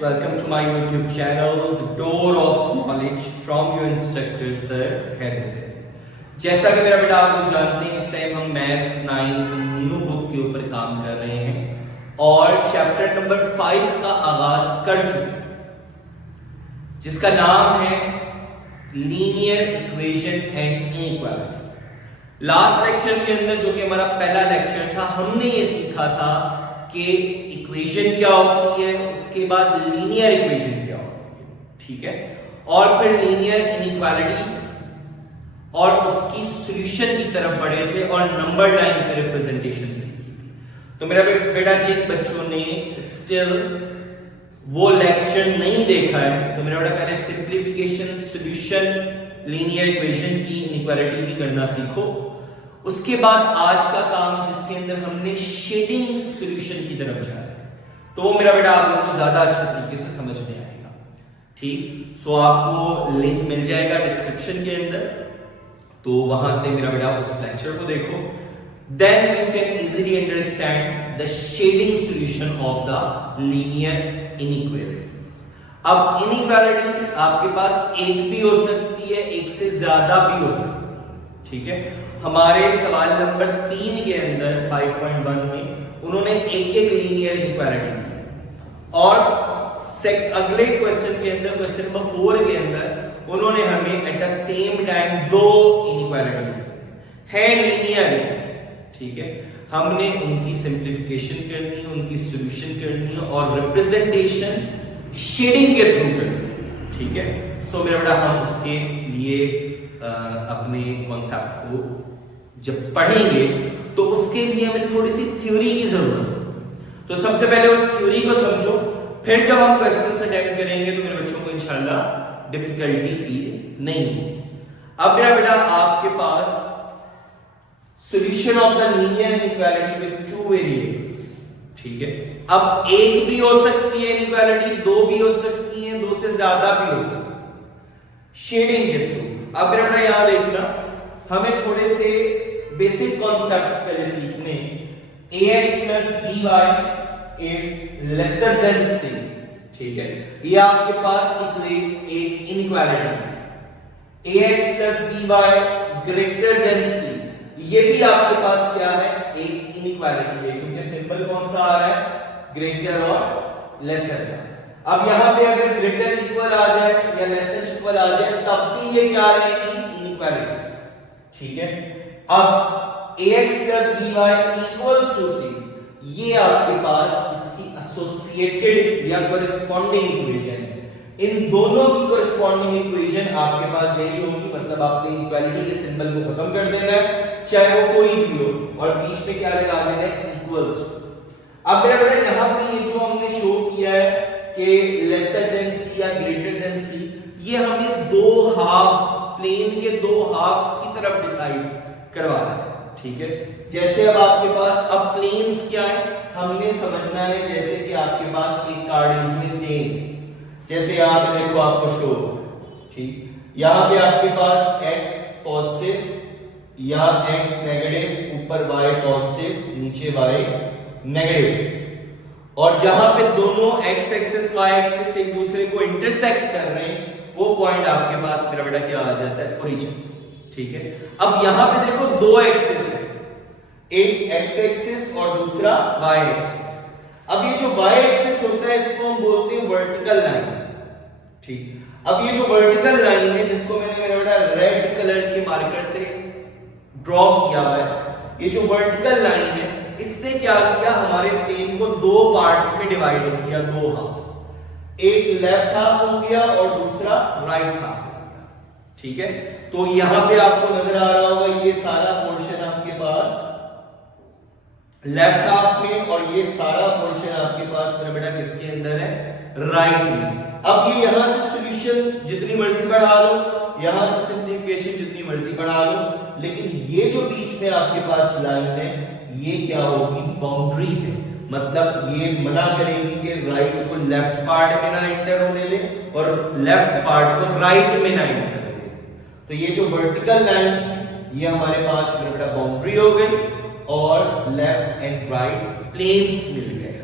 welcome to my YouTube channel, The Door of Knowledge from your instructor Sir Heather से। जैसा कि मेरा बेटा आप लोग जानते हैं, इस टाइम हम मैथ्स 9 न्यू बुक के ऊपर काम कर रहे हैं और चैप्टर नंबर 5 का आगाज कर चुके हैं, जिसका नाम है linear equation and inequality. Last lecture के अंदर, जो कि हमारा पहला लेक्चर था, हमने ये सीखा था कि इक्वेशन क्या होती है, उसके बाद लीनियर इक्वेशन क्या होती है, ठीक है, और फिर लीनियर इनइक्वालिटी और उसकी सॉल्यूशन की तरफ बढ़े थे और नंबर लाइन पे रिप्रेजेंटेशन सीखी थी। तो मेरा बेटा, जिन बच्चों ने स्टिल वो लेक्चर नहीं देखा है, तो मेरा बेटा पहले सिंप्लीफिकेशन, सॉल्यूशन, लीनियर इक्वेशन की, इनइक्वालिटी की करना सीखो। उसके बाद आज का काम, जिसके अंदर हमने शेडिंग सॉल्यूशन की तरफ जाना है, तो वो मेरा बेटा आप लोगों को ज्यादा अच्छे तरीके से समझ में आएगा, ठीक। सो आपको लिंक मिल जाएगा डिस्क्रिप्शन के अंदर, तो वहां से मेरा बेटा उस लेक्चर को देखो। Then you can easily understand the shading solution of the linear inequalities. अब इनइक्वालिटी आपके पास एक भी हो सकती है, एक से ज्यादा भी हो सकती है, ठीक है। हमारे सवाल नंबर 3 के अंदर 5.1 में उन्होंने एक लीनियर इनइक्वालिटी दी और अगले क्वेश्चन के अंदर, क्वेश्चन नंबर 4 के अंदर, उन्होंने हमें at the same time 2 inequalities है लीनियर, ठीक है। हमने उनकी सिंप्लीफिकेशन करनी है, उनकी सॉल्यूशन करनी है और रिप्रेजेंटेशन शेडिंग के थ्रू करनी है, ठीक है। सो मेरा बेटा हम उसके लिए अपने कॉन्सेप्ट को जब पढ़ेंगे तो उसके लिए हमें थोड़ी सी थ्योरी की जरूरत है। तो सबसे पहले उस थ्योरी को समझो, फिर जब हम क्वेश्चंस अटेम्प्ट करेंगे तो मेरे बच्चों को इंशाल्लाह डिफिकल्टी फील नहीं होगी। अब मेरा बेटा आपके पास solution of the linear inequality with 2 variables, ठीक है। अब एक भी हो सकती है इनइक्वालिटी, 2 भी हो सकती है, 2 से ज्यादा भी हो सकती है, शेडिंग के थ्रू। अब मेरा बेटा यहां देखना, हमें थोड़े से बेसिक कॉन्सेप्ट्स पहले सीखने। ax plus by is lesser than c, ठीक है। ये आपके पास एक इनइक्वालिटी है। ax plus by greater than c, ये भी आपके पास क्या है, एक इनइक्वालिटी है, क्योंकि सिंबल कौन सा आ रहा है, ग्रेटर और लेसर का। अब यहां पे अगर ग्रेटर इक्वल आ जाए या लेसर इक्वल आ जाए, तब भी ये क्या रहेंगी, इनइक्वालिटीज, ठीक है। अब ax plus by equals to c, ये आपके पास इसकी एसोसिएटेड या कोरिस्पोंडिंग इक्वेशन है। इन दोनों की कोरिस्पोंडिंग इक्वेशन आपके पास यही होगी, मतलब आपने इनइक्वालिटी के सिंबल को खत्म कर देना है, चाहे वो कोई भी हो, और बीच में क्या लगा देना है, इक्वल्स टू। अब मेरा बेटा यहां पे ये जो हमने शो किया है कि लेसर देन सी या ग्रेटर देन सी, ये हमें 2 हाफ्स, प्लेन के 2 हाफ्स की तरफ डिसाइड करवा रहा है, ठीक है। जैसे अब आपके पास, अब प्लेन्स क्या है हमने समझना है। जैसे कि आपके पास एक कार्टेशियन प्लेन, जैसे यहां पे देखो आपको शो, ठीक, यहां पे आपके पास x पॉजिटिव, यहां x नेगेटिव, ऊपर y पॉजिटिव, नीचे y नेगेटिव, और जहां पे दोनों x एक्सिस y एक्सिस एक दूसरे को इंटरसेक्ट कर रहे हैं, वो पॉइंट आपके पास मेरा बेटा क्या आ जाता है, ओरिजिन, ठीक है। अब यहां पे देखो 2 एक्सिस है, एक x एक्सिस और दूसरा y एक्सिस। अब ये जो y एक्सिस होता है, इसको हम बोलते हैं वर्टिकल लाइन, ठीक। अब ये जो वर्टिकल लाइन है, जिसको मैंने मेरा बेटा रेड कलर के मार्कर से ड्रॉ किया हुआ है, ये जो वर्टिकल लाइन है, इसने क्या किया, हमारे प्लेन को 2 पार्ट्स में डिवाइड किया, 2 हाफ्स, एक लेफ्ट हाफ हो गया और दूसरा राइट हाफ हो गया, ठीक है। तो यहां पे आपको नजर आ रहा होगा, ये सारा पोर्शन आपके पास लेफ्ट हाफ में, और ये सारा पोर्शन आपके पास मेरा बेटा किसके अंदर है, राइट में। अब ये यहां से सॉल्यूशन जितनी मर्जी बढ़ा लो, यहां से सिंप्लीफिकेशन जितनी मर्जी बढ़ा लो, लेकिन ये जो बीच में आपके पास लाइन है, ये क्या होगी, बाउंड्री है। मतलब ये मना करेगी कि राइट को लेफ्ट पार्ट में ना एंटर होने दे और लेफ्ट पार्ट को राइट में ना एंटर होने दे। तो ये जो वर्टिकल लाइन थी, ये हमारे पास मेरा बेटा बाउंड्री हो गई और लेफ्ट एंड राइट प्लेन्स मिल गए,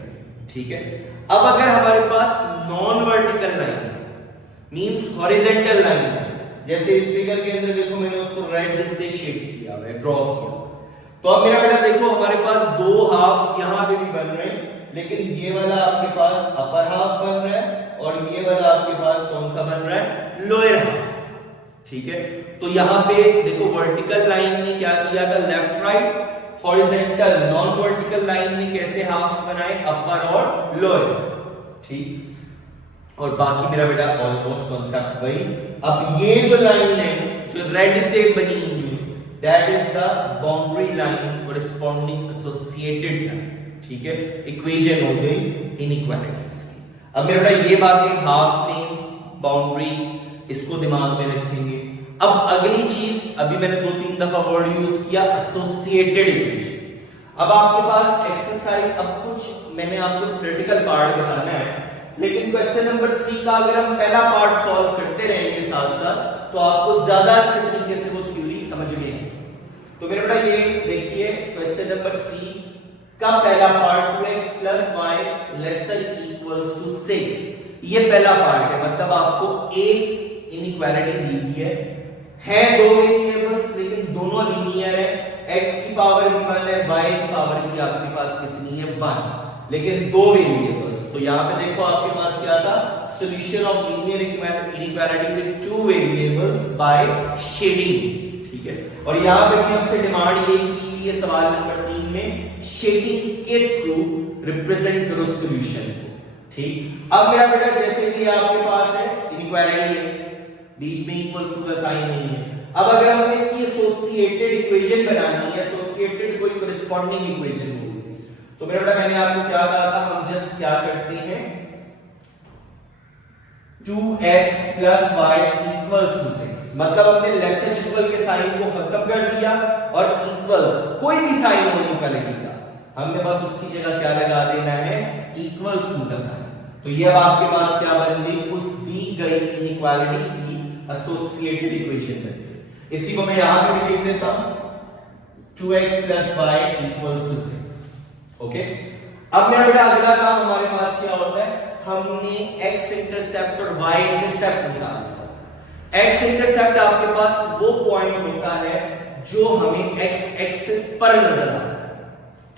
ठीक है। अब अगर हमारे पास non vertical line means horizontal line, जैसे इस फिगर के अंदर देखो मैंने उसको रेड से शेड किया हुआ है, ड्रॉ किया, तो अब मेरा बेटा देखो हमारे पास दो हाफ्स यहां पे भी बन रहे हैं, लेकिन ये वाला आपके पास अपर हाफ बन रहा है और ये वाला आपके पास कौन सा बन रहा है, लोअर हाफ। ठीक है, तो यहां पे देखो वर्टिकल लाइन ने क्या किया था, left right, horizontal non vertical line ने कैसे हाफ्स बनाए, अपर और लोअर। ठीक, और बाकी मेरा बेटा ऑलमोस्ट कॉन्सेप्ट वही। अब ये जो लाइन है जो रेड से बनी हुई है, that is the boundary line corresponding associated line. ठीक है, इक्वेशन हो गई इनइक्वालिटीज की। अब मेरा बेटा ये बातें हाफ प्लेन्स, बाउंड्री, इसको दिमाग में रखेंगे। अब अगली चीज, अभी मैंने 2-3 दफा वर्ड यूज किया एसोसिएटेड इक्वेशन। अब आपके पास एक्सरसाइज, अब कुछ मैंने आपको थ्योरेटिकल पार्ट बताना है, लेकिन क्वेश्चन नंबर 3 का अगर हम पहला पार्ट सॉल्व करते रहेंगे साथ साथ, तो आपको ज्यादा अच्छे तरीके से वो थ्योरी समझ में आएगी। तो मेरे बेटा ये देखिए क्वेश्चन नंबर 3 का पहला पार्ट 2x + y ≤ 6, ये पहला पार्ट है, मतलब आपको एक इनइक्वालिटी दी है दो वेरिएबल्स लेकिन दोनों लीनियर है, x की पावर भी 1 है, y की पावर भी आपके पास कितनी है 1, लेकिन दो वेरिएबल्स। तो यहां पे देखो आपके पास क्या था, solution of linear inequality with two variables by shading. ठीक है, और यहां पे भी हमसे डिमांड ये की है सवाल नंबर 3 में, शेडिंग के थ्रू रिप्रेजेंट करो सॉल्यूशन को। ठीक, अब मेरा बेटा जैसे कि आपके पास है इनइक्वालिटी है, बीच में इक्वल्स टू का साइन नहीं है। अब अगर हमें इसकी एसोसिएटेड इक्वेशन बनानी है, एसोसिएटेड कोई कोरिस्पोंडिंग इक्वेशन होगी, तो मेरा बेटा मैंने आपको क्या कहा था, हम जस्ट क्या करते हैं, 2x + y = 6, मतलब हमने लेस देन इक्वल के साइन को खत्म कर दिया और इक्वल्स कोई भी साइन हो इक्वालिटी का, हमने बस उसकी जगह क्या लगा देना है, इक्वल्स टू का साइन। तो ये अब आपके पास क्या बन गई, उस दी गई इनइक्वालिटी की एसोसिएटेड इक्वेशन बन गई। इसी को मैं यहां पे भी लिख देता हूं, 2x + y = 6। ओके, अब मेरा बेटा अगला काम हमारे पास क्या होता है, हमने x इंटरसेप्ट और y इंटरसेप्ट निकालना है। x इंटरसेप्ट आपके पास वो पॉइंट होता है जो हमें x एक्सिस पर नजर आता है,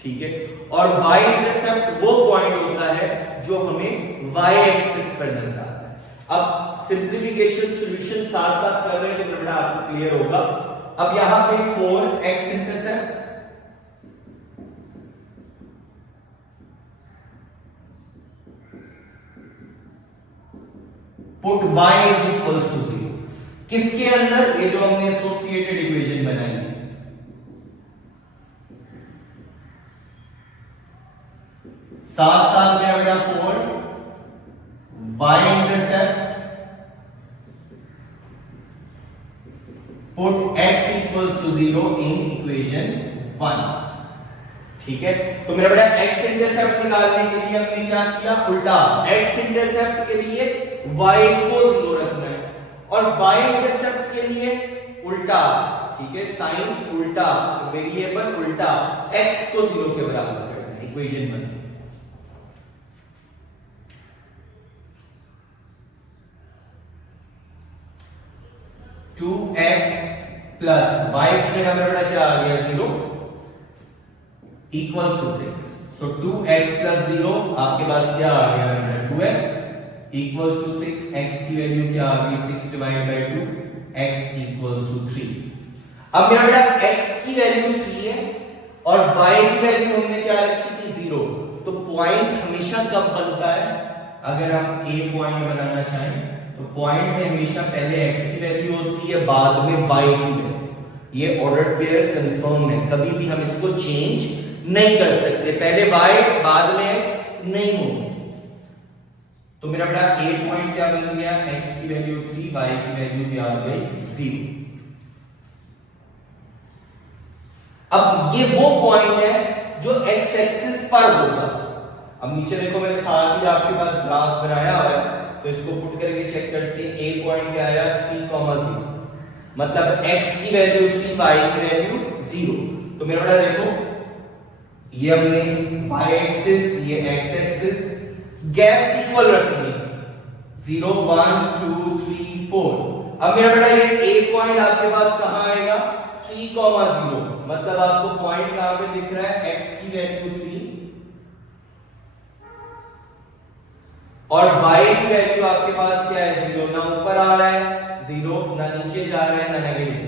ठीक है, और y इंटरसेप्ट वो पॉइंट होता है जो हमें y एक्सिस पर नजर आता है। अब सिंप्लीफिकेशन सॉल्यूशन साथ साथ कर रहे हैं तो बेटा आपको क्लियर होगा। अब यहां पे 4x इंटरसेप्ट पुट y = 0, किसके अंदर, ये जो हमने एसोसिएटेड इक्वेशन बनाई है, साथ साथ में बेटा 4 y intercept put x = 0 in equation 1। ठीक है, तो मेरा बेटा x इंटरसेप्ट निकालने के लिए हमने क्या किया, उल्टा, x इंटरसेप्ट के लिए y को 0 रखना है और y इंटरसेप्ट के लिए उल्टा। ठीक है, साइन उल्टा, वेरिएबल उल्टा, x को 0 के बराबर करना है, equation 1। Two x plus y की जगह मेरा बेटा क्या आ गया, 0 इक्वल्स टू 6। तो 2x + 0 आपके पास क्या आ गया, 2x इक्वल्स टू 6, x की वैल्यू क्या आ गई, 6 / 2, x = 3। अब मेरा बेटा x की वैल्यू 3 है और y की वैल्यू हमने क्या रखी थी, 0। तो पॉइंट हमेशा कब बनता है, अगर हम a पॉइंट बनाना चाहें तो पॉइंट में हमेशा पहले x की वैल्यू होती है, बाद में y की वैल्यू। ये ऑर्डर पेयर कंफर्म है, कभी भी हम इसको चेंज नहीं कर सकते, पहले y बाद में x नहीं होगा। तो मेरा बेटा a पॉइंट क्या बन गया, x की वैल्यू 3, y की वैल्यू क्या आ गई, 0। अब ये वो पॉइंट है जो x एक्सिस पर होगा। अब नीचे देखो मैंने साथ ही आपके पास ग्राफ बनाया हुआ है, तो इसको पुट करके चेक करते हैं। a पॉइंट क्या आया, 3, 0, मतलब x की वैल्यू 3, y की वैल्यू 0। तो मेरा बेटा देखो ये हमने y एक्सिस, ये x एक्सिस, गैप्स इक्वल रखेंगे 0 1 2 3 4। अब मेरा बेटा ये एक पॉइंट आपके पास कहां आएगा 3,0, मतलब आपको पॉइंट कहां पे दिख रहा है x की वैल्यू 3 और y की वैल्यू आपके पास क्या है 0, ना ऊपर आ रहा है 0, ना नीचे जा रहा है, ना नेगेटिव।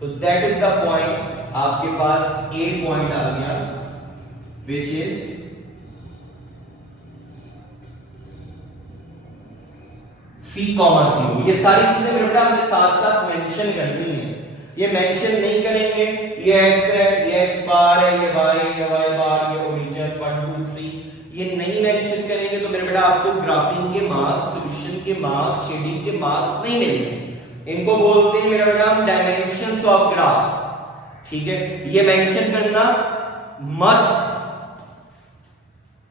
तो दैट इज द पॉइंट आपके पास a पॉइंट आ गया विच इज 3,0। ये सारी चीजें मेरे बेटा हमने साथ साथ मेंशन करनी है। ये मेंशन नहीं करेंगे ये x है, ये x बार है, ये y है, ये y बार, ये ओरिजिन 1 2 3, ये नहीं मेंशन करेंगे तो मेरे बेटा आपको ग्राफिंग के मार्क्स, सॉल्यूशन के मार्क्स, शेडिंग के मार्क्स नहीं मिलेंगे। इनको बोलते हैं मेरा बेटा हम डायमेंशंस ऑफ ग्राफ। ठीक है, ये मेंशन करना मस्ट।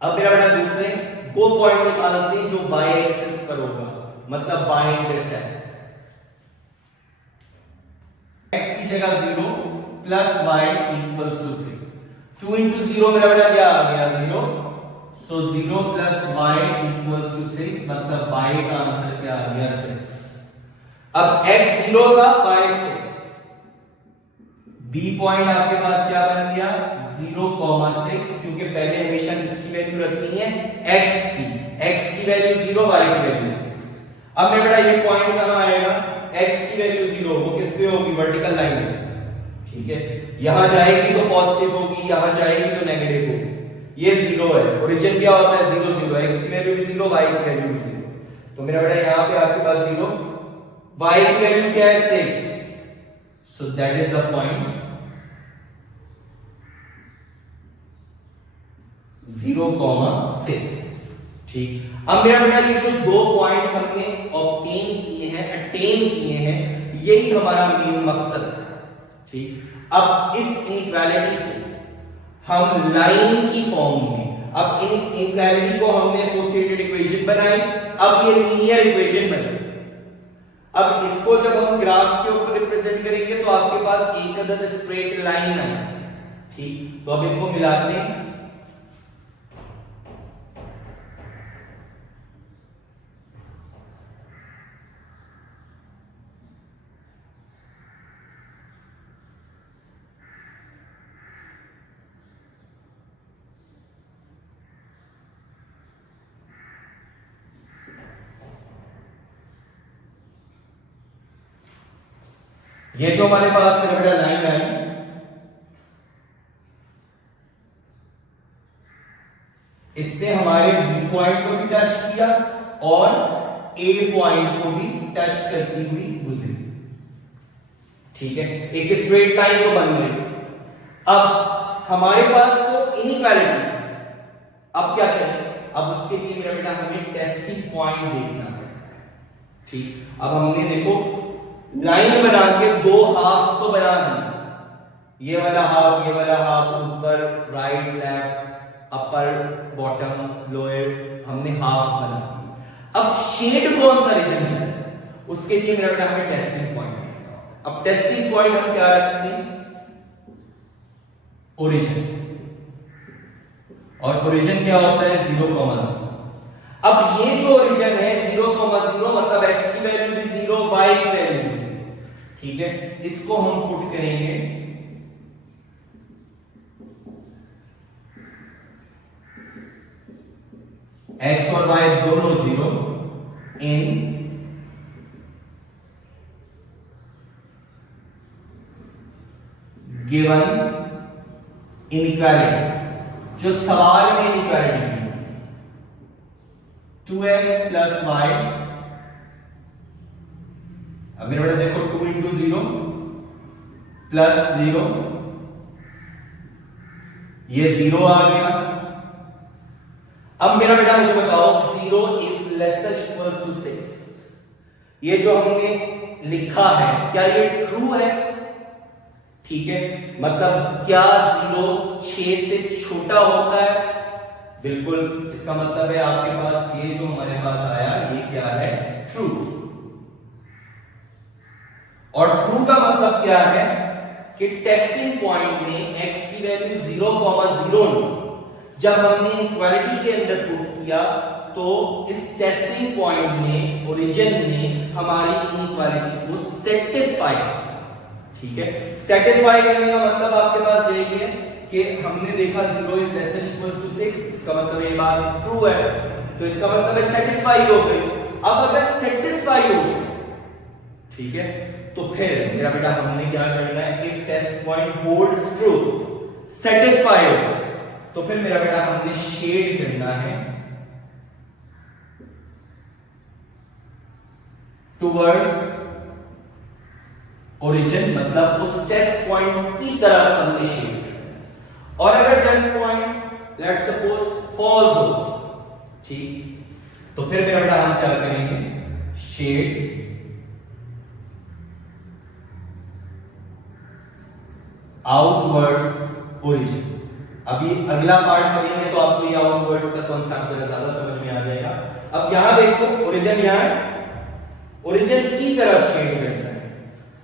अब मेरा बेटा दूसरे वो पॉइंट निकालते हैं जो y एक्सिस पर होगा, मतलब y इंटरसेप्ट। x की जगह 0 plus y equals to 6। 2 into 0 मेरा बेटा क्या आ गया 0, सो 0 प्लस y इक्वल्स टू 6, मतलब y का आंसर क्या आ गया 6। अब x 0 था, y 6। b पॉइंट आपके पास क्या बन गया 0,6, क्योंकि पहले हमेशा किसकी वैल्यू रखनी है x की वैल्यू 0, y की वैल्यू 6। अब मेरा बेटा ये पॉइंट कहां आएगा x की वैल्यू 0, वो किस पे होगी वर्टिकल लाइन पे। ठीक है, यहां जाएगी तो पॉजिटिव होगी, यहां जाएगी तो नेगेटिव होगी। ये 0 है, ओरिजिन क्या होता है 0 0, x की वैल्यू भी 0, y की वैल्यू भी 0। तो मेरा बेटा यहां पे आपके पास 0, y की वैल्यू क्या है 6, सो दैट इज द पॉइंट 0,6। ठीक, अब मेरा बेटा ये जो दो पॉइंट्स हमने ऑब्टेन किए हैं, अटेन किए हैं, यही हमारा मेन मकसद है। ठीक, अब इस इनइक्वालिटी को हम लाइन की फॉर्म में, अब इन इनइक्वालिटी को हमने एसोसिएटेड इक्वेशन बनाई, अब ये लीनियर इक्वेशन बन गई। अब इसको जब हम ग्राफ के ऊपर रिप्रेजेंट करेंगे तो आपके पास एक अदद स्ट्रेट लाइन आएगी। ठीक, तो अब इनको मिलाते हैं। ये जो हमारे पास मेरा बेटा लाइन आई, इसने हमारे बी पॉइंट को भी टच किया और ए पॉइंट को भी टच करती हुई गुजरी। ठीक है, एक स्ट्रेट लाइन तो बन गई। अब हमारे पास तो इनइक्वालिटी, अब क्या करें, अब उसके लिए मेरा बेटा हमें टेस्टिंग पॉइंट देखना है। ठीक, अब हमने देखो लाइन बना के दो हाफ्स तो बना दी, ये वाला हाफ, ये वाला हाफ, ऊपर राइट लेफ्ट, अपर बॉटम लोअर, हमने हाफ्स बना दिए। अब शेड कौन सा रीजन है उसके लिए मेरा बेटा हमें टेस्टिंग पॉइंट देखना होगा। अब टेस्टिंग पॉइंट हम क्या रखते हैं ओरिजिन, और ओरिजिन क्या होता है 0,0। अब ये जो ओरिजिन है 0,0, मतलब x की वैल्यू भी 0, y की वैल्यू भी 0। ठीक है, इसको हम पुट करेंगे x और y दोनों 0 इन गिवन इनइक्वालिटी, जो सवाल में इनइक्वालिटी है 2x प्लस y। अब मेरे बेटा देखो 2 into 0 प्लस 0, ये 0 आ गया। अब मेरा बेटा मुझे बताओ 0 इज लेसर इक्वल्स टू 6, ये जो हमने लिखा है क्या ये ट्रू है? ठीक है, मतलब क्या 0 6 से छोटा होता है? बिल्कुल, इसका मतलब है आपके पास ये जो हमारे पास आया ये क्या है ट्रू। और ट्रू का मतलब क्या है कि टेस्टिंग पॉइंट में x की वैल्यू 0,0 जब हमने इक्वालिटी के अंदर पुट किया तो इस टेस्टिंग पॉइंट ने, ओरिजिन ने हमारी इनइक्वालिटी को सेटिस्फाई किया। ठीक है, सेटिस्फाई करने का मतलब आपके पास यही है कि हमने देखा 0 is less than equals to 6, इसका मतलब ये बात ट्रू है, तो इसका मतलब है सेटिस्फाई हो गई। अब अगर सेटिस्फाई हो जाए, ठीक है, तो फिर मेरा बेटा हमने क्या करना है, if test point holds true, satisfy हो जाए, तो फिर मेरा बेटा हमने शेड करना है टुवर्ड्स ओरिजिन, मतलब उस टेस्ट पॉइंट की तरफ हमने शेड करना है। और अगर test point let's suppose false हो, ठीक, तो फिर मेरा बेटा हम क्या करेंगे, शेड आउटवर्ड्स ओरिजिन। अभी अगला पार्ट करेंगे तो आपको ये आउटवर्ड्स का कॉन्सेप्ट ज्यादा समझ में आ जाएगा। अब यहां देखो, ओरिजिन यहां है, ओरिजिन की तरफ शेड करना है,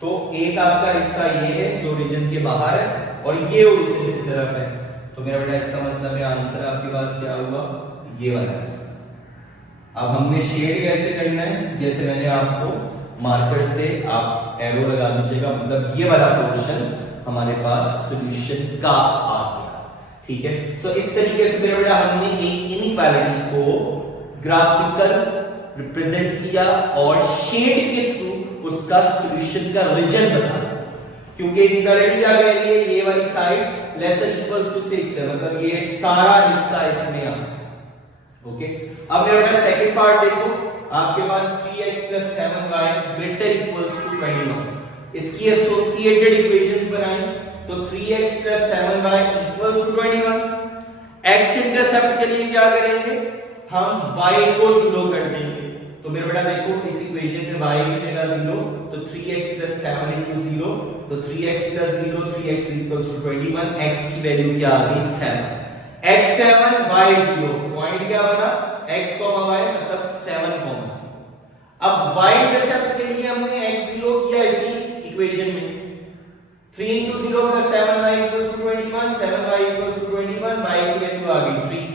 तो एक आपका हिस्सा ये है जो ओरिजिन के बाहर है और ये ओरिजिन की तरफ है, तो मेरा बेटा इसका मतलब है आंसर आपके पास क्या हुआ, ये वाला हिस्सा। अब हमने शेड कैसे करना है, जैसे मैंने आपको मार्कर से आप एरो लगा दीजिएगा, मतलब ये वाला पोर्शन हमारे पास सॉल्यूशन का आ गया। ठीक है, सो इस तरीके से मेरा बेटा हमने एक इनइक्वालिटी को ग्राफिकल रिप्रेजेंट किया और शेड के थ्रू उसका सॉल्यूशन का रीजन बता दिया। क्योंकि इनइक्वालिटी क्या कह रही है, ये वाली side less than equals to 6 है, मतलब ये सारा हिस्सा इसमें आ गया। ओके, अब मेरा बेटा सेकंड पार्ट देखो, आपके पास 3x 7y greater equals to 21, इसकी एसोसिएटेड इक्वेशंस बनाई, तो 3x 7y equals to 21। x intercept के लिए क्या करेंगे, हम y को 0 कर देंगे, तो मेरा बेटा देखो इस इक्वेशन में y की जगह 0, तो 3x 7 into 0, तो 3x 0, 3x equals to 21, x की वैल्यू क्या आ गई 7, x 7 y 0, पॉइंट क्या बना x y, मतलब 7 0। अब y इंटरसेप्ट के लिए हमने x 0 किया इसी इक्वेशन में, 3 into 0 plus 7y equals to 21, 7y equals to 21, y की वैल्यू आ गई 3,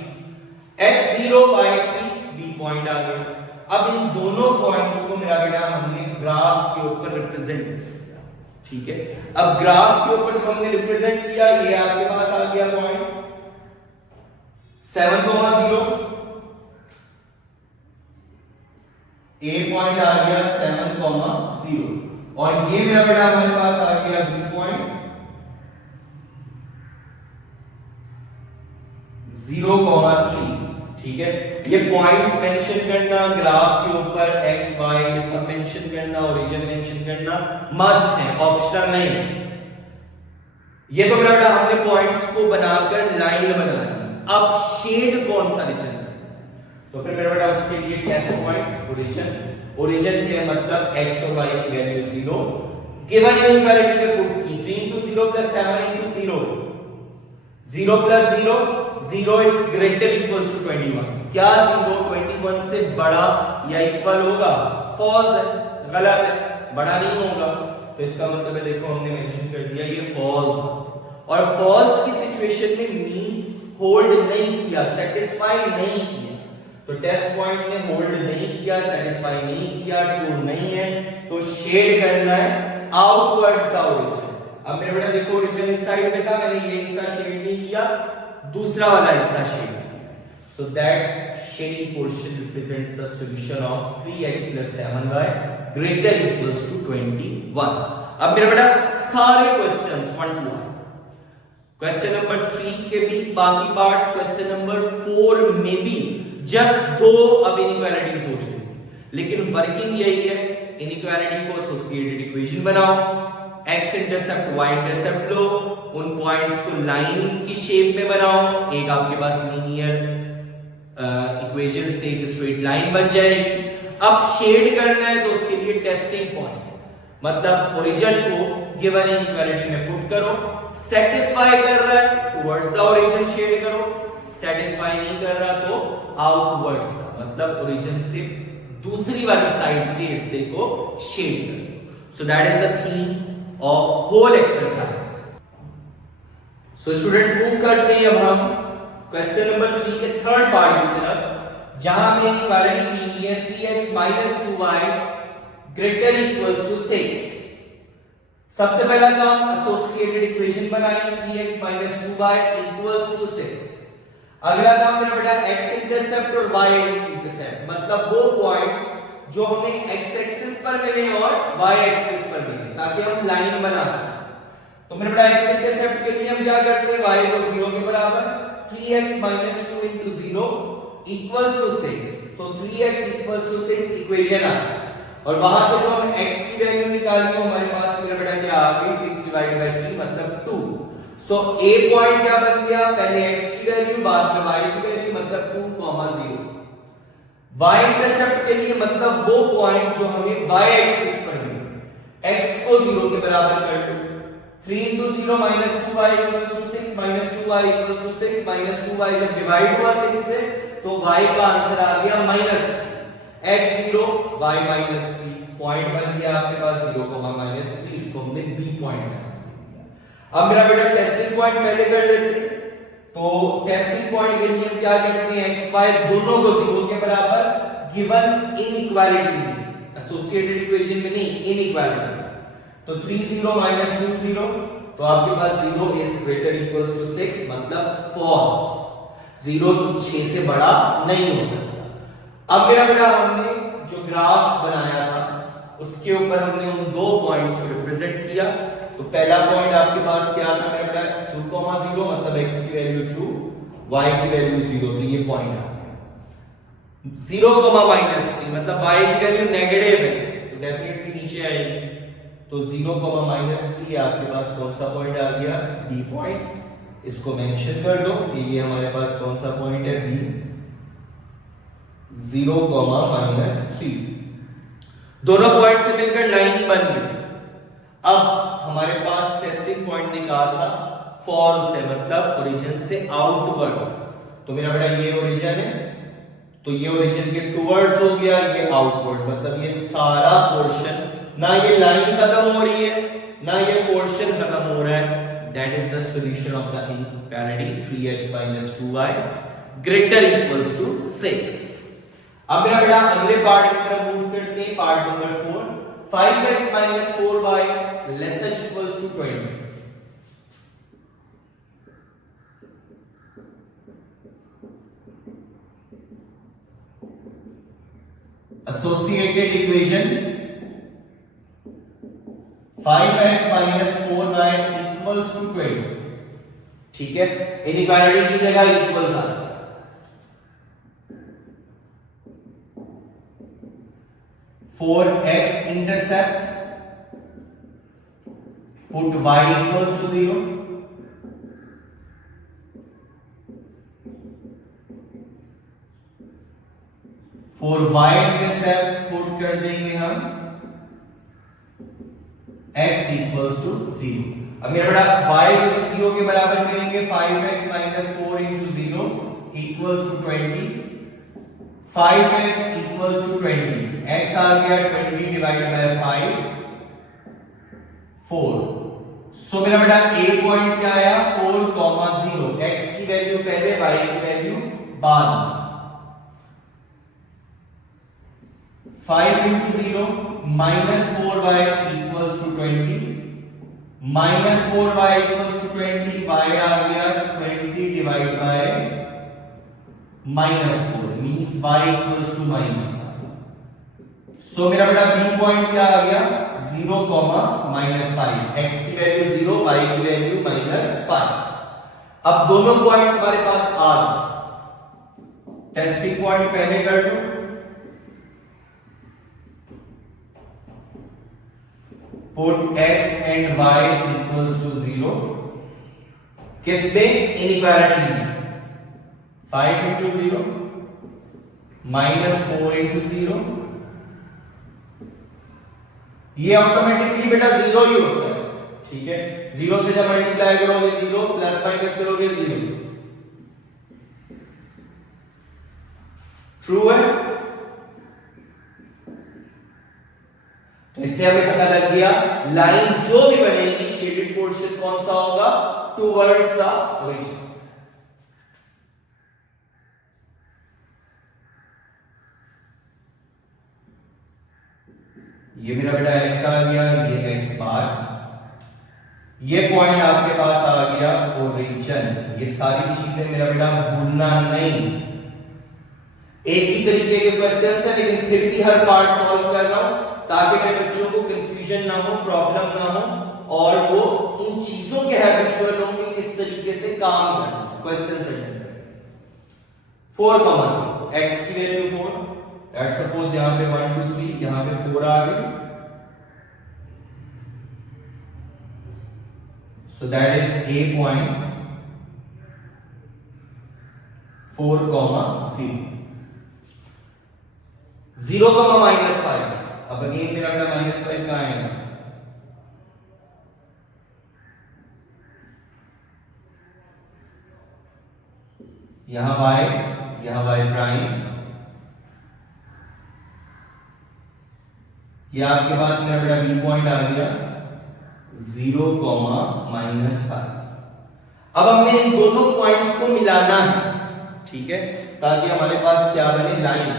x 0 y 3, b पॉइंट आ गया। अब इन दोनों पॉइंट्स को मेरा बेटा हमने ग्राफ के ऊपर रिप्रेजेंट किया। ठीक है, अब ग्राफ के ऊपर जो हमने रिप्रेजेंट किया, ये आपके पास आ गया पॉइंट 7, 0, a पॉइंट आ गया 7, 0, और ये मेरा बेटा हमारे पास आ गया b पॉइंट 0, 3। ठीक है, ये पॉइंट्स मेंशन करना ग्राफ के ऊपर, x y ये सब मेंशन करना, ओरिजिन मेंशन करना मस्ट है, ऑप्शनल नहीं। ये तो मेरा बेटा हमने पॉइंट्स को बनाकर लाइन बना दी। अब शेड कौन सा रीजन, तो फिर मेरा बेटा उसके लिए कैसे पॉइंट, ओरिजिन के मतलब x और y की वैल्यू 0, गिवन इनइक्वालिटी में पुट की, 3 into 0 plus 7 into 0, 0 plus 0, 0 is greater equals to 21, क्या 0 21 से बड़ा या इक्वल होगा, फॉल्स है, गलत है, बड़ा नहीं होगा, तो इसका मतलब है देखो हमने मेंशन कर दिया ये फॉल्स, और फॉल्स की सिचुएशन में मींस होल्ड नहीं किया, सेटिस्फाई नहीं किया, तो टेस्ट पॉइंट ने होल्ड नहीं किया, सेटिस्फाई नहीं किया, ट्रू नहीं है, तो शेड करना है आउटवर्ड्स द ओरिजिन। अब मेरे बेटा देखो ओरिजिन इस साइड में था, मैंने ये हिस्सा शेड नहीं किया, दूसरा वाला हिस्सा शेड किया, so that shading portion represents the solution of 3x 7y greater equals to 21। अब मेरा बेटा सारे क्वेश्चंस 1 to 1, क्वेश्चन नंबर 3 के भी बाकी पार्ट्स, क्वेश्चन नंबर 4 में भी जस्ट 2 अब इनइक्वालिटीज हो चुकी, लेकिन वर्किंग यही है, इनइक्वालिटी को एसोसिएटेड इक्वेशन बनाओ, x इंटरसेप्ट y इंटरसेप्ट लो, उन पॉइंट्स को लाइन की शेप में बनाओ, एक आपके पास लीनियर इक्वेशन से एक स्ट्रेट लाइन बन जाएगी। अब शेड करना है तो उसके लिए टेस्टिंग पॉइंट, मतलब ओरिजिन को गिवन इनइक्वालिटी में पुट करो, सेटिस्फाई कर रहा है टुवर्ड्स द ओरिजिन शेड करो, सेटिस्फाई नहीं कर रहा तो आउटवर्ड्स, मतलब ओरिजिन से दूसरी वाली साइड के हिस्से को शेड करो। So that is the theme of whole exercise. So students move करते हैं अब हम क्वेश्चन नंबर 3 के थर्ड पार्ट की तरफ, जहां हमें इक्वालिटी दी हुई है 3x minus 2y greater equals to 6। सबसे पहला काम एसोसिएटेड इक्वेशन बनाएं 3x minus 2y equals to 6। अगला काम मेरा बेटा x इंटरसेप्ट और y इंटरसेप्ट, मतलब वो पॉइंट्स जो हमें x एक्सिस पर मिले और y एक्सिस पर मिले, ताकि हम लाइन बना सकें। तो मेरा बेटा x इंटरसेप्ट के लिए हम क्या करते हैं, y को 0 के बराबर, 3x minus 2 into 0 equals to 6। तो 3x equals to 6 इक्वेशन आ गई, और वहां से जो हम x की वैल्यू निकाली वो हमारे पास मेरा बेटा क्या आ गई, 6 divided by 3 मतलब 2। सो a पॉइंट क्या बन गया, पहले x की वैल्यू बाद में y की वैल्यू मतलब 2, 0। y इंटरसेप्ट के लिए मतलब वो पॉइंट जो हमें y एक्सिस पर मिले, x को 0 के बराबर कर लो, 3 into 0 minus 2y equals to 6 minus 2y equals to 6 minus 2y जब डिवाइड हुआ 6 से तो y का आंसर आ गया minus, x 0 y minus 3 point बन गया आपके पास 0, minus 3, इसको हमने b पॉइंट बना दिया। अब मेरा बेटा टेस्टिंग पॉइंट पहले कर लेते हैं। तो टेस्टिंग पॉइंट के लिए हम क्या करते हैं, x y दोनों को 0 के बराबर गिवन इनइक्वालिटी में, एसोसिएटेड इक्वेशन में नहीं, इनइक्वालिटी में। तो 3 0 minus 2 0, तो आपके पास 0 is greater equals to 6 मतलब false, 0 6 से बड़ा नहीं हो सकता। अब मेरा बेटा हमने जो ग्राफ बनाया था उसके ऊपर हमने उन दो पॉइंट्स को रिप्रेजेंट किया। तो पहला पॉइंट आपके पास क्या था मेरा बेटा, 2, 0 मतलब x की वैल्यू 2, y की वैल्यू 0, तो ये पॉइंट आ गया। 0, -3 मतलब y की वैल्यू नेगेटिव है, तो डेफिनेटली नीचे आएगी। तो 0, -3 आपके पास कौन सा पॉइंट आ गया, बी पॉइंट। इसको मेंशन कर दो कि ये हमारे पास कौन सा पॉइंट है, बी। 0, -3 दोनों पॉइंट से मिलकर लाइन बन गई। अब हमारे पास टेस्टिंग पॉइंट ने कहा था फॉल्स है, मतलब ओरिजिन से आउटवर्ड। तो मेरा बेटा ये ओरिजिन है, तो ये ओरिजिन के टुवर्ड्स हो गया, ये आउटवर्ड, मतलब ये सारा पोर्शन, ना ये लाइन खत्म हो रही है ना ये पोर्शन खत्म हो रहा है। That is the solution of the inequality 3x minus 2y greater equals to 6। अब मेरा बेटा अगले पार्ट की तरफ मूव करते हैं, part number 4, 5x minus 4y less than equals to 20। associated equation 5x minus 4y equals to 20। ठीक है, इनइक्वालिटी की जगह इक्वल्स आ गया। For x intercept put y equals to 0, for y intercept put कर देंगे हम x equals to 0। अब मेरा बेटा y को जब 0 के बराबर करेंगे 5x minus 4 into 0 equals to 20, 5x equals to 20, x आ गया 20 divided by 5, 4। सो मेरा बेटा a पॉइंट क्या आया, 4, 0, x की वैल्यू पहले y की वैल्यू बाद में। 5 into 0 minus 4y equals to 20, minus 4y equals to 20, y आ गया 20 divided by minus 4 means y equals to minus 5। सो मेरा बेटा b पॉइंट क्या आ गया, 0, -5, x की वैल्यू 0, y की वैल्यू -5। अब दोनों पॉइंट्स हमारे पास आ गए। टेस्टिंग पॉइंट पहले कर लो, put x and y equals to 0 किसमें, इनइक्वालिटी में। 5 into 0 minus 4 into 0, ये ऑटोमेटिकली बेटा 0 ही होता है। ठीक है, 0 से जब मल्टीप्लाई करोगे 0, प्लस माइनस करोगे 0, ट्रू है। तो इससे हमें पता लग गया लाइन जो भी बनेगी शेडेड पोर्शन कौन सा होगा, टुवर्ड्स द ओरिजिन। ये मेरा बेटा x आ गया, ये x बार, ये पॉइंट आपके पास आ गया ओरिजिन। ये सारी चीजें मेरा बेटा भूलना नहीं। एक ही तरीके के क्वेश्चन है लेकिन फिर भी हर पार्ट सॉल्व कर रहा हूं ताकि मेरे बच्चों को कंफ्यूजन ना हो, प्रॉब्लम ना हो और वो इन चीजों के हैबिचुअल हो कि किस तरीके से काम करना है क्वेश्चन से। 4, x की वैल्यू 4, लेट्स सपोज यहां पे 1 2 3, यहां पे 4 आ गई, so that is a point 4, 0 0, -5। अब अगेन मेरा बेटा -5 कहां आएगा? यहां y, यहां y प्राइम, ये आपके पास मेरा बेटा बी पॉइंट आ गया 0, -5। अब हमें इन दोनों पॉइंट्स को मिलाना है, ठीक है, ताकि हमारे पास क्या बने, लाइन।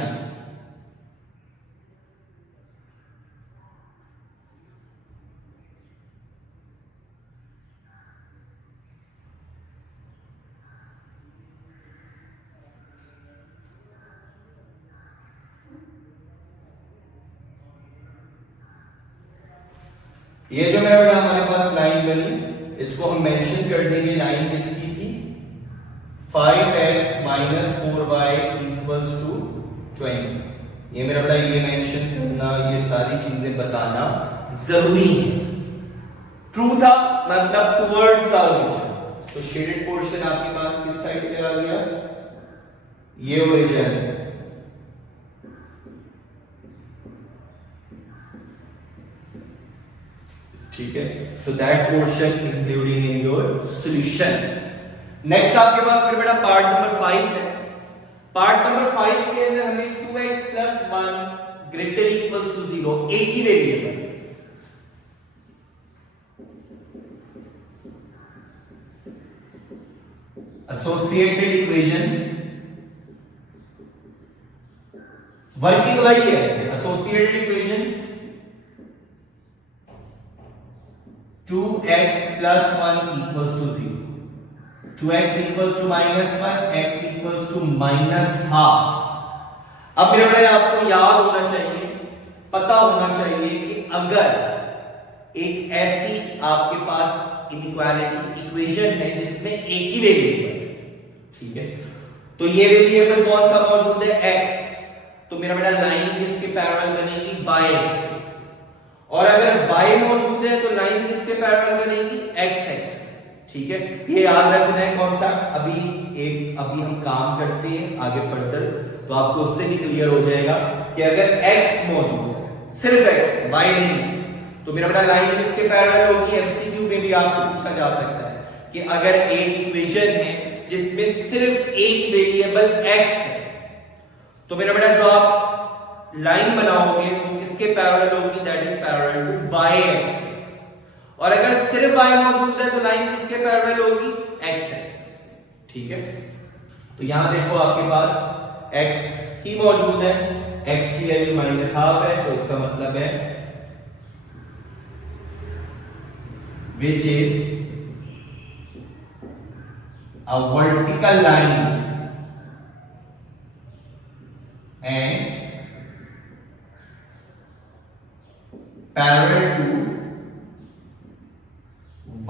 ये जो मेरा बेटा हमारे पास लाइन बनी, इसको हम मेंशन कर देंगे, लाइन किसकी थी, 5x - 4y = 20। ये मेरा बेटा ये मेंशन करना, ये सारी चीजें बताना जरूरी है। ट्रू था मतलब टुवर्ड्स द ओरिजिन, तो शेडेड पोर्शन आपके पास किस साइड पे आ गया, ये ओरिजिन है, ठीक है। So that portion including in your solution. Next आपके पास फिर बेटा पार्ट नंबर 5 है। पार्ट नंबर 5 के अंदर हमें 2x + 1 > 0 एक ही वेरिएबल, एसोसिएटेड इक्वेशन, वर्किंग वही है, associated equation 2x + 1 = 0, 2x = -1, x = -½ अब मेरे बेटा आपको याद होना चाहिए, पता होना चाहिए कि अगर एक ऐसी आपके पास इनइक्वालिटी इक्वेशन है जिसमें एक ही वेरिएबल है, ठीक है, तो ये वेरिएबल कौन सा मौजूद है, x, तो मेरा बेटा लाइन किसके पैरेलल बनेगी, y एक्सिस, और अगर y मौजूद है तो लाइन किसके पैरेलल बनेगी, x एक्सिस, ठीक है। ये याद रखना है कॉन्सेप्ट। अभी हम काम करते हैं आगे फर्दर, तो आपको उससे भी क्लियर हो जाएगा कि अगर x मौजूद है, सिर्फ x, y नहीं है, तो मेरा बेटा लाइन किसके पैरेलल होगी, एमसीक्यू में भी आपसे पूछा जा सकता है कि अगर एक इक्वेशन है जिसमें सिर्फ एक वेरिएबल x है, तो मेरा बेटा जो आप लाइन बनाओगे वो किसके पैरेलल होगी, that is parallel to y axis, और अगर सिर्फ y मौजूद है तो लाइन किसके पैरेलल होगी, x एक्सिस, ठीक है। तो यहां देखो आपके पास x ही मौजूद है, x की वैल्यू -½ है, तो इसका मतलब है which is a vertical line and parallel to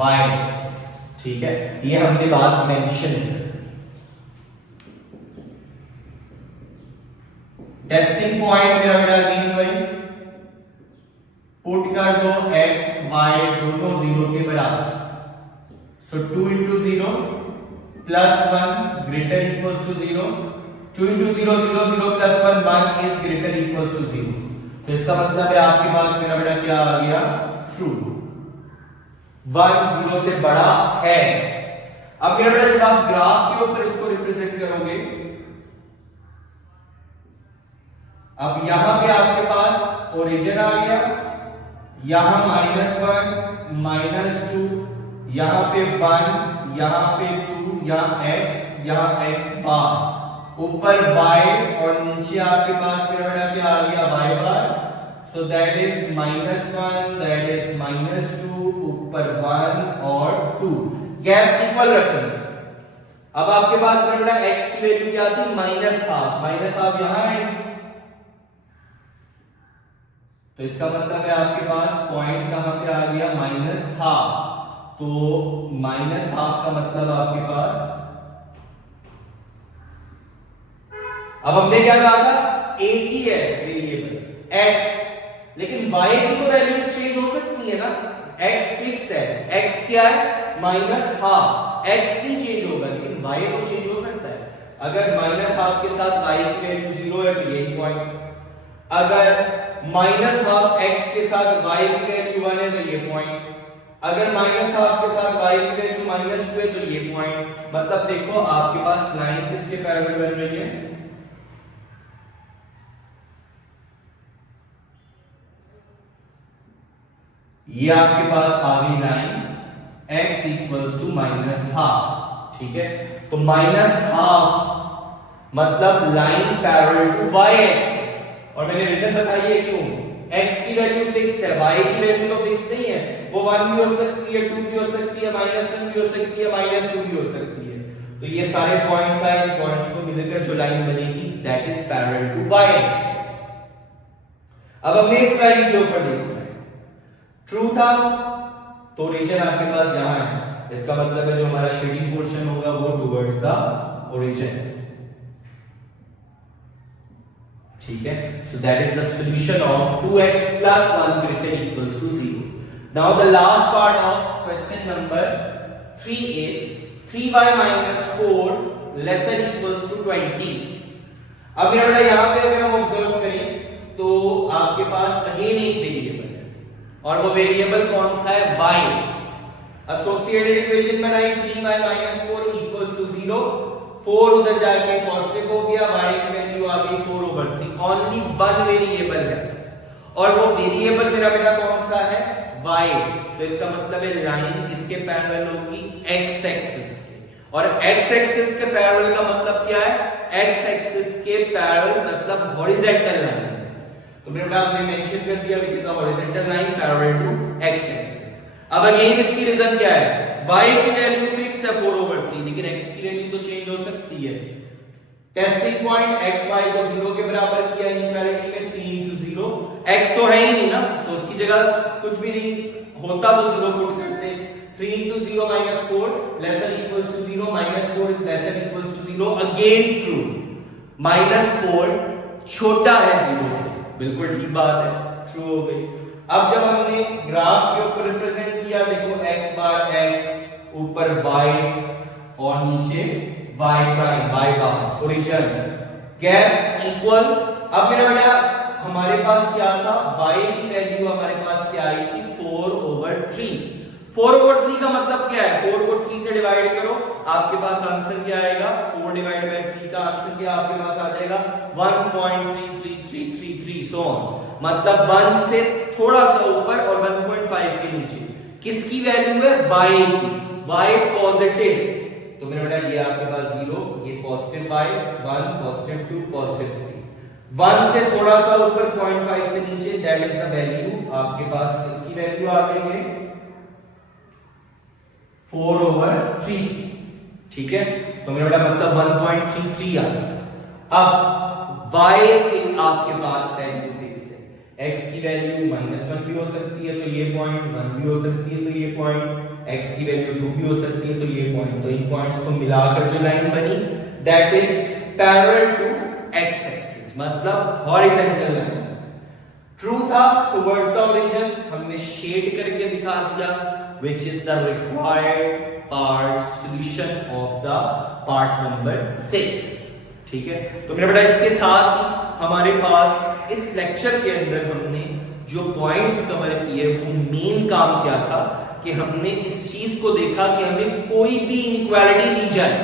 y axis, ठीक है, ये हमने बात मेंशन की। टेस्टिंग पॉइंट मेरा बेटा अगेन वही, पुट कर दो x y दोनों 0 के बराबर, सो 2 × 0 + 1 > 0, 2 × 0 0 0 + 1 1 is > 0, तो इसका मतलब है आपके पास मेरा बेटा क्या आ गया, ट्रू, 1 0 से बड़ा है। अब मेरा बेटा जब आप ग्राफ के ऊपर इसको रिप्रेजेंट करोगे, अब यहां पे आपके पास ओरिजिन आ गया, यहां -1 -2, यहां पे 1, यहां पे 2, यहां x बार, ऊपर y और नीचे आपके पास मेरा बेटा क्या आ गया, y bar, so that is -1, that is -2, ऊपर 1 और 2, गैप्स इक्वल रखनी। अब आपके पास में बेटा x की वैल्यू क्या थी, -12 यहां है, तो इसका मतलब है आपके पास पॉइंट कहां पे आ गया, -12, तो -12 का मतलब आपके पास, अब हमने क्या कहा था, एक ही है वेरिएबल x, लेकिन y की तो वैल्यूज चेंज हो सकती है ना, x फिक्स है, x क्या है, -12, x नहीं चेंज होगा लेकिन y तो चेंज हो सकता है। अगर -12 के साथ y की वैल्यू 0 है तो यही पॉइंट, अगर -12 x के साथ y की वैल्यू 1 है तो ये पॉइंट, अगर -12 के साथ y की वैल्यू -2 है तो ये पॉइंट। मतलब देखो आपके पास लाइन किसके पैरेलल बन रही है, ये आपके पास आ गई लाइन x इक्वल्स टू -12, ठीक है, तो -12 मतलब line parallel to y axis, और मैंने रीजन बताई है क्यों, x की वैल्यू फिक्स है, y की वैल्यू तो फिक्स नहीं है, वो 1 भी हो सकती है, 2 भी हो सकती है, -1 भी हो सकती है, -2 भी हो सकती है, तो ये सारे पॉइंट्स आए, इन पॉइंट्स को मिलकर जो लाइन बनेगी that is parallel to y axis. अब हमने इस लाइन के ऊपर देखना है, ट्रू था तो रीजन आपके पास यहां है, इसका मतलब है जो हमारा शेडिंग पोर्शन होगा वो टुवर्ड्स द ओरिजिन, ठीक है, सो that is the solution of 2x plus 1 greater equals to 0। Now the last part of question number 3 is 3y minus 4 lesser equals to 20। अब मेरा बेटा यहां पे अगर हम ऑब्जर्व करें तो आपके पास अगेन एक वेरिएबल है, और वो वेरिएबल कौन सा है, y। एसोसिएटेड इक्वेशन बनाई, 3y minus 4 equals to 0, 4 उधर जाके पॉजिटिव हो गया, y की वैल्यू आ गई 4/3, ओनली वन वेरिएबल है, और वो वेरिएबल मेरा बेटा कौन सा है, y। तो इसका मतलब है लाइन किसके पैरेलल होगी, x एक्सिस के, और x एक्सिस के पैरेलल का मतलब क्या है, x एक्सिस के पैरेलल मतलब हॉरिजॉन्टल लाइन, तो मेरा बेटा हमने मेंशन कर दिया which is a horizontal line parallel to x axis. अब अगेन इसकी रीजन क्या है, y की वैल्यू फिक्स है 4/3, लेकिन x की वैल्यू तो चेंज हो सकती है। टेस्टिंग पॉइंट x y को 0 के बराबर किया इनइक्वालिटी में, 3 into 0, x तो है ही नहीं ना, तो उसकी जगह कुछ भी नहीं होता तो 0 पुट करते, 3 into 0 minus 4 lesser equals to 0, -4 is lesser equals to 0, again true, -4 छोटा है 0 से, बिल्कुल ठीक बात है, ट्रू हो गई। अब जब हमने ग्राफ के ऊपर रिप्रेजेंट किया, देखो x बार x, ऊपर y और नीचे y प्राइम, y बार, ओरिजिन, गैप्स इक्वल। अब मेरा बेटा हमारे पास क्या था, y की वैल्यू हमारे पास क्या आई थी, 4/3। 4/3 का मतलब क्या है, 4 को 3 से डिवाइड करो, आपके पास आंसर क्या आएगा, 4 डिवाइड बाय 3 का आंसर क्या आपके पास आ जाएगा, 1.33333 सो ऑन, मतलब 1 से थोड़ा सा ऊपर और 1.5 के नीचे किसकी वैल्यू है, y की, y पॉजिटिव, तो मेरा बेटा ये आपके पास 0, ये पॉजिटिव y, 1 पॉजिटिव 2 पॉजिटिव 3, 1 से थोड़ा सा ऊपर 0.5 से नीचे दैट इज द वैल्यू, आपके पास इसकी वैल्यू आ गई है 4/3, ठीक है, तो मेरा बेटा मतलब 1.33 आ गया। अब y की आपके पास वैल्यू फिक्स है, x की वैल्यू -1 भी हो सकती है तो ये पॉइंट, 1 भी हो सकती है तो ये पॉइंट, x की वैल्यू 2 भी हो सकती है तो ये पॉइंट, तो इन पॉइंट्स को मिलाकर जो लाइन बनी that is parallel to x axis, मतलब हॉरिजॉन्टल लाइन। ट्रू था टुवर्ड्स द ओरिजिन, हमने शेड करके दिखा दिया which is the required part solution of the part number 6, ठीक है। तो मेरा बेटा इसके साथ हमारे पास इस लेक्चर के अंदर हमने जो पॉइंट्स कवर किए वो मेन काम क्या था कि हमने इस चीज को देखा कि हमें कोई भी इनइक्वालिटी दी जाए,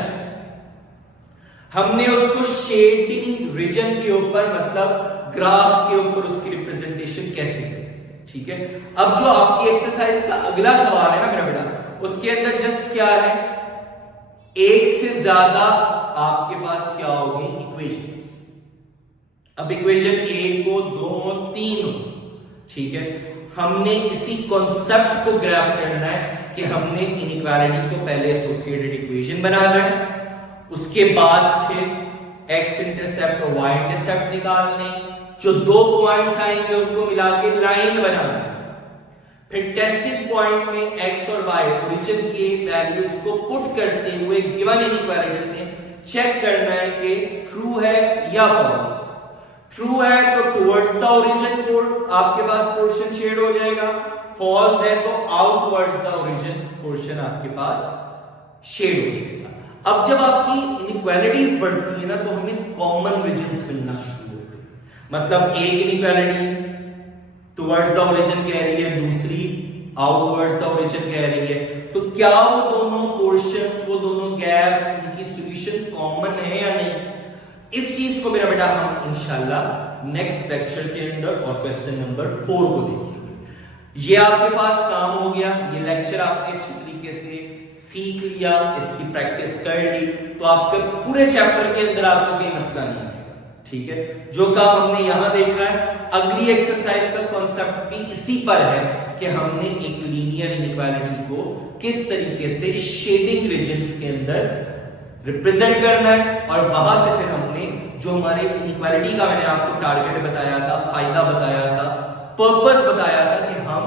हमने उसको शेडिंग रीजन के ऊपर मतलब ग्राफ के ऊपर उसकी रिप्रेजेंटेशन कैसे करें, ठीक है। अब जो आपकी एक्सरसाइज का अगला सवाल है ना मेरा बेटा, उसके अंदर जस्ट क्या है, एक से ज्यादा आपके पास क्या होगी इक्वेशंस। अब इक्वेशन 1 को 2 3 हो ठीक है, हमने इसी कॉन्सेप्ट को ग्रैब करना है कि हमने इनइक्वालिटी को पहले एसोसिएटेड इक्वेशन बनाना है, उसके बाद फिर एक्स इंटरसेप्ट और वाई इंटरसेप्ट निकालने, जो दो पॉइंट्स आएंगे उनको मिला के लाइन बनाना, फिर टेस्टिंग पॉइंट में एक्स और वाई ओरिजिन के वैल्यूज को पुट करते हुए गिवन इनइक्वालिटी में चेक करना है कि ट्रू है या फॉल्स। ट्रू है तो टुवर्ड्स द ओरिजिन आपके पास पोर्शन शेड हो जाएगा, फॉल्स है तो आउटवर्ड्स द ओरिजिन पोर्शन आपके पास शेड हो जाएगा। अब जब आपकी इनइक्वालिटीज बढ़ती है ना तो हमें कॉमन रीजन्स मिलना शुरू होते हैं। मतलब एक इनइक्वालिटी टुवर्ड्स द ओरिजिन कह रही है, दूसरी आउटवर्ड्स द ओरिजिन कह रही है, तो क्या वो दोनों पोर्शंस, वो दोनों गैप्स, उनकी सॉल्यूशन कॉमन है या नहीं? इस चीज को मेरा बेटा हम इंशाल्लाह नेक्स्ट लेक्चर के अंदर और क्वेश्चन नंबर 4 को देखेंगे। ये आपके पास काम हो गया, ये लेक्चर आपने अच्छी तरीके से सीख लिया, इसकी प्रैक्टिस कर ली, तो आपके पूरे चैप्टर के अंदर आपको कोई मसला नहीं आएगा। ठीक है, जो काम हमने यहां देखा है, अगली एक्सरसाइज का कॉन्सेप्ट भी इसी पर है कि हमने एक लीनियर इनइक्वालिटी को किस तरीके से शेडिंग रीजन्स के अंदर रिप्रेजेंट करना है, और वहां से फिर हमने जो हमारे इनइक्वालिटी का मैंने आपको टारगेट बताया था, फायदा बताया था, पर्पस बताया था कि हम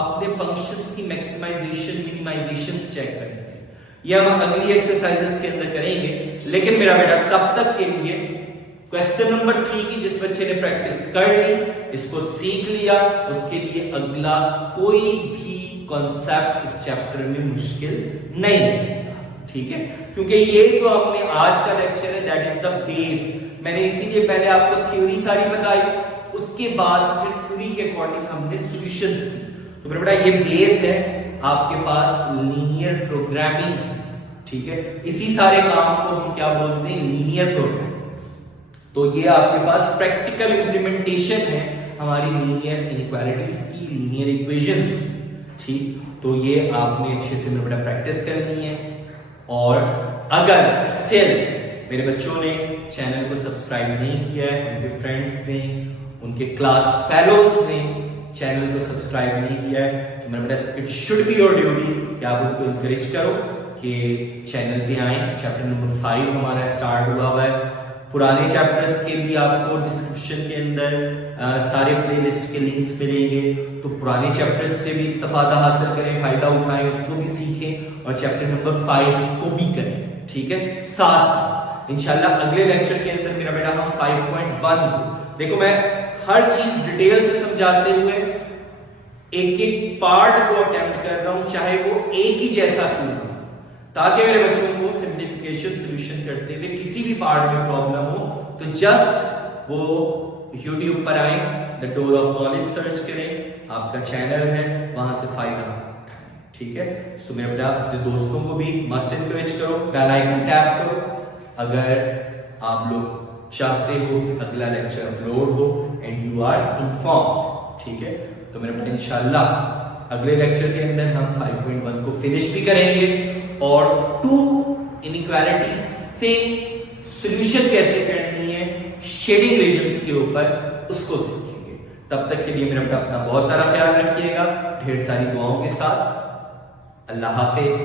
अपने फंक्शंस की मैक्सिमाइजेशन मिनिमाइजेशन चेक करेंगे। ये हम अगली एक्सरसाइजेस के अंदर करेंगे। लेकिन मेरा बेटा तब तक के लिए क्वेश्चन नंबर 3 की जिस बच्चे ने प्रैक्टिस कर ली, इसको सीख लिया, उसके लिए अगला कोई भी कॉन्सेप्ट इस चैप्टर में मुश्किल नहीं है। ठीक है, क्योंकि ये जो हमने आज का लेक्चर है दैट इज द बेस। मैंने इसीलिए पहले आपको थ्योरी सारी बताई, उसके बाद फिर थ्योरी के अकॉर्डिंग हमने सॉल्यूशंस की। तो मेरा बेटा ये बेस है आपके पास लीनियर प्रोग्रामिंग। ठीक है, इसी सारे काम को हम क्या बोलते हैं, लीनियर प्रोग्रामिंग। तो ये आपके पास प्रैक्टिकल इंप्लीमेंटेशन है हमारी लीनियर इनइक्वालिटीज की, लीनियर इक्वेशंस। ठीक, तो ये आपने अच्छे से मेरा बेटा प्रैक्टिस करनी है। और अगर स्टिल मेरे बच्चों ने चैनल को सब्सक्राइब नहीं किया है, उनके फ्रेंड्स ने, उनके क्लास फेलोज ने चैनल को सब्सक्राइब नहीं किया है, तो मेरा बेटा it should be your duty कि आप उनको इंकरेज करो कि चैनल पे आए। चैप्टर नंबर 5 हमारा स्टार्ट हुआ है। पुराने चैप्टर्स के भी आपको डिस्क्रिप्शन के अंदर सारे प्लेलिस्ट के लिंक्स मिलेंगे, तो पुराने चैप्टर्स से भी इस्तेफादा हासिल करें, फायदा उठाएं, उसको भी सीखें और चैप्टर नंबर 5 को भी करें। ठीक है, साथ इंशाल्लाह अगले लेक्चर के अंदर मेरा बेटा हम 5.1 को देखो, मैं हर चीज डिटेल से समझाते हुए एक एक पार्ट को अटेम्प्ट कर रहा हूं, चाहे वो एक ही जैसा क्यों ना, ताकि मेरे बच्चों को सिंप्लीफिकेशन सॉल्यूशन करते हुए किसी भी पार्ट में प्रॉब्लम हो तो जस्ट वो YouTube पर आए, the door of knowledge search करें, आपका चैनल है, वहां से फायदा उठाएं। ठीक है, सो मेरे बेटा अपने दोस्तों को भी मस्ट इनकरेज करो, बेल आइकन टैप करो अगर आप लोग चाहते हो कि अगला लेक्चर अपलोड हो एंड यू आर इन्फॉर्म्ड। ठीक है, तो मेरे बेटा इंशाल्लाह अगले लेक्चर के अंदर हम 5.1 को फिनिश भी करेंगे और 2 इनइक्वालिटीज से सॉल्यूशन कैसे करनी है शेडिंग रीजन्स के ऊपर, उसको सीखेंगे। तब तक के लिए मेरा बेटा अपना बहुत सारा ख्याल रखिएगा, ढेर सारी दुआओं के साथ। अल्लाह हाफिज।